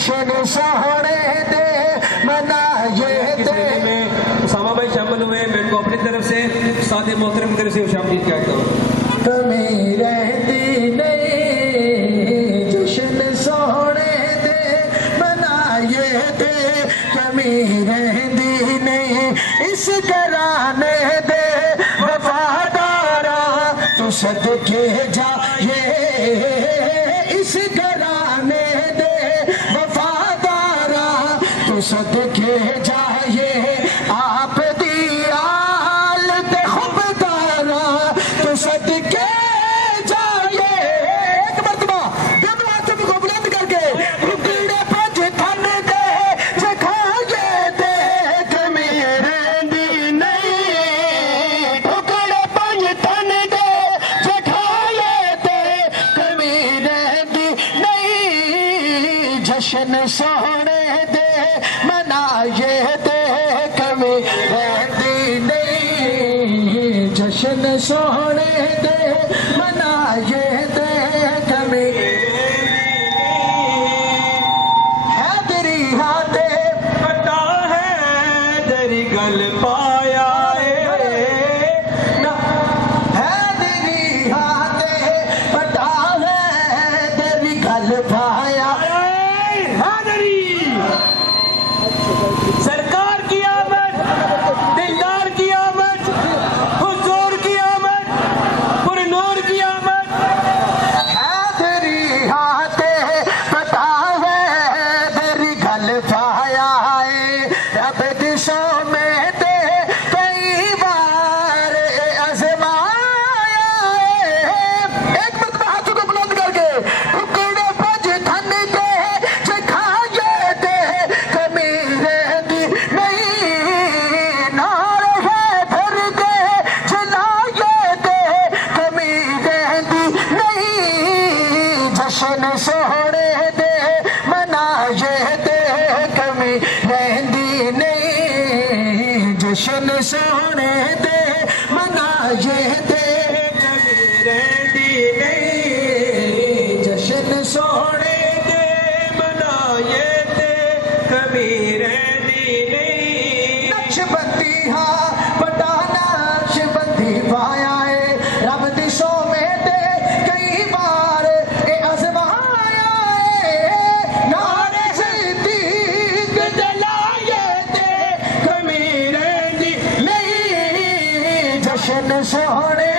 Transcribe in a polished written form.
جشن سونے دے منائے دے. اسامہ بھائی شامل ہوئے، میں ان کو اپنی طرف سے استاد محترم کی طرف سے خوشامدید کہتا ہوں. کمی رہتی نہیں جشن سونے دے منائے دے. کمی رہتی نہیں اس گھرانے دے وفادارا تو صدقے جائے. اس گھرانے دے وفادارا تو صدقے جائے. آپ دی آل تے خبدارا تو صدقے جائے. ایک مرتبہ دونوں ہاتھوں کو بلند کر کے رکڑے پج تھن دے جکھائے دے. کمی رہندی نہیں رکڑے پج تھن دے جکھائے دے. کمی رہندی نہیں جشن سونے دے منائے دے. کمی رہندی نہیں جشن سونے دے منائے دے. کمی حیدری ہاتھے پتا ہے دری گل پایا حیدری ہاتھے پتا ہے تیری گل پایا. سرکار کی آمد، دلدار کی آمد، حضور کی آمد، پر نور کی آمد. حیدری ہاتھے پتا ہے تیری گل پایا ہے. رب دشوں میں تے کئی بار آزمایا ہے. ایک مرتبہ ہاتھوں کو بلند کر کے ٹکڑے بج تھن دے جکھائے دے. کمی رہندی نہیں نعرے بھر دے جلائے دے. کمی رہندی نہیں جشن سونے دے منائے دے. کمی رہندی نہیں جشن سونے دے منائے دے. کمی رہندی نہیں جشن سونے دے منائے دے. کمی رہندی نہیں. نقش بندی ہاں بڑا نقش بندی پایا ہے. رب دشوں میں دے کئی بار اے آزمایا ہے. نعرے صدیق جلائے دے. کمی رہندی نہیں جشن سونے